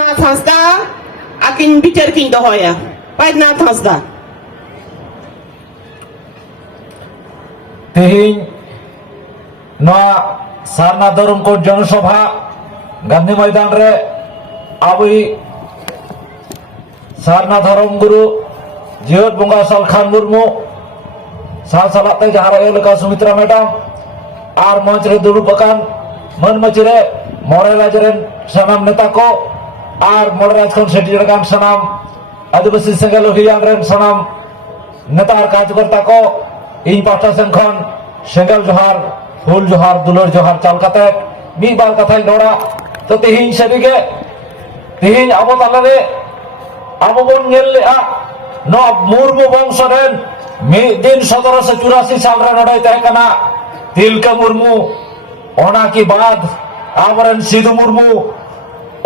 Nath Hasda akin bitter kin dohoya. Pai Nath Hasda. तेहिं सारना धर्मकोट जनसभा गांधी मैदान रे आबी सारना धर्म गुरु जियत बंगा सालखान मुर्मू सालाते जहां सुमित्रा मैडम और मंच रे दुड़ुब अकान मन मचिरे मोरे राजरेन सनाम नेता को और मोरे राज खन सेटियर गान सनाम आदिवासी सेंगेल अभियान रेन सनाम नेता और कार्यकर्ता को इन पाठा सेन खन सेंगेल जोहार फूल जोहार दुलर जोहार चाल काते मी बार कथाई नोड़ा तो तेहिं सरिगे तेहिं आबो तालारे आबो बन नेल लेआ नो मुर्मू वंश रेन मी दिन 1784 साल रे नोड़े तहे कना तिलका मुर्मू ओना की बाद आमरन सिधु मुर्मू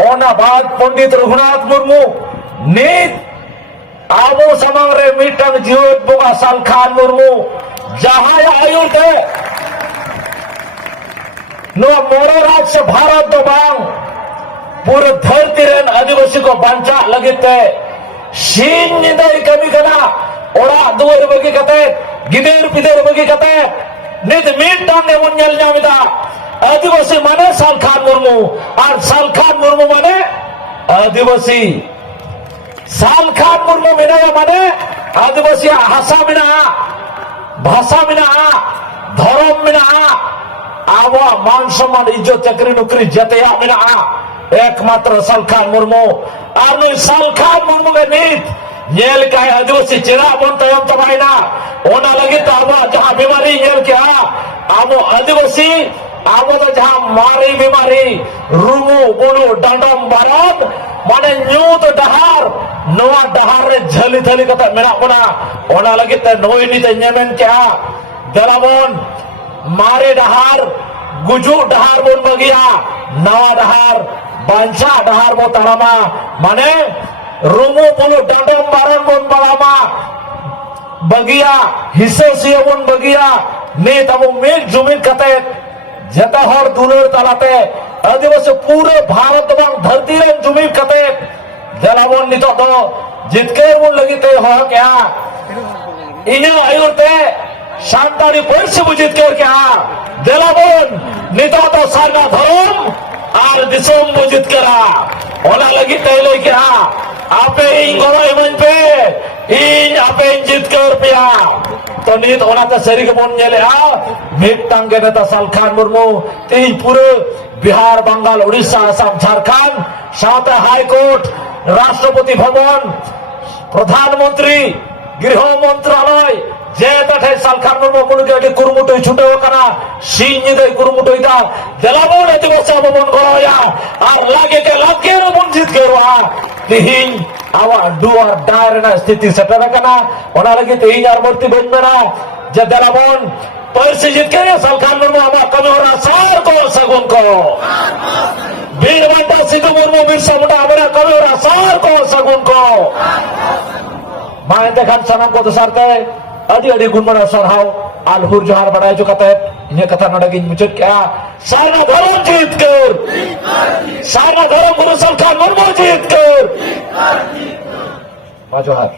ओना बाद पंडित रघुनाथ मुर्मू नीत आबो समंग रे मिटन जियत बंगा सालखान मुर्मू जहां आयु ते नो मोरे राज से भारत दो बांग पूरे धरती रेन आदिवासी को बांचा लगिते शीन निदय कमी कना ओड़ा दुवर बगी कते गिदेर पिदेर बगी कते नित मिटन ने मुन्यल नामिदा आदिवासी माने सालखान मुर्मू और सालखान मुर्मू माने आदिवासी सालखान मुर्मू मेना माने आदिवासी हासा मेना भाषा मेना धर्म मेना आवा मान सम्मान इज्जत चाकरी नौकरी जतेया मेना एकमात्र सालखान मुर्मू और नुई सालखान मुर्मू के नीत नेल का आदिवासी चेरा बन तयम चबाइना ओना लगे तो आबो जहां बीमारी नेल के आबो आदिवासी आबो तो जहां मारी बीमारी रुमु बोलो डांडम बाराम माने न्यूत डहार नवा डहार रे झली झली कथा मेना बना ओना लगे तो नोई नी ते नेमेन क्या दलाबन मारे डहार गुजु डहार बोन बगिया नवा डहार बांचा डहार बो तारामा माने रुमु बोलो डांडम बाराम बोन बारामा बगिया हिस्से से बोन बगिया ने तब मेघ जुमिन कते जता हर दुलर तालाते आदिवासी पूरे भारत बंग धरती रे जुमिन कते जलाबन नितो तो जितके बोन लगिते हो क्या इने आयुरते शांतारी पर्स बुझित कर क्या जलाबन नितो तो सारना धर्म और दिसोम बुझित करा ओला लगी तैले क्या आपे इन गोराई मन पे इन आपे इन जित कर पिया तो नीत ओना तो सरी के बोन नेले मिट टांगे नेता सालखान मुर्मू तीन पूरे बिहार बंगाल उड़ीसा असम झारखंड साथ हाई कोर्ट राष्ट्रपति भवन प्रधानमंत्री गृह मंत्रालय जे तठे सालखान मुर्मू मुनके अडी कुरुमुटुई छुटे कना सीन निदे कुरुमुटुई दा जलाबोन आदिवासी भवन गया और लागे के लागे रो बुंजित करवा तिहिन आवा डुआर डायर ना स्थिति सेटर कना ओना लगे तिहिन आर मूर्ति बन मेरा जे जलाबोन पर्स जित के सालखान मुर्मू आमा कमेरा सार को सगुन को वीर बाटा सिद्धू मुर्मू बिरसा मुंडा हमारा कमेरा सार को सगुन को माय देखन सनम को दसारते अडी अडी गुणमना सरहाव आलहुर जोहार बड़ाई जो कते इने कथा नडगी मुचत क्या सारा धर्म जीत कर सारा धर्म गुरु सालखान मुर्मू जीत कर जोहार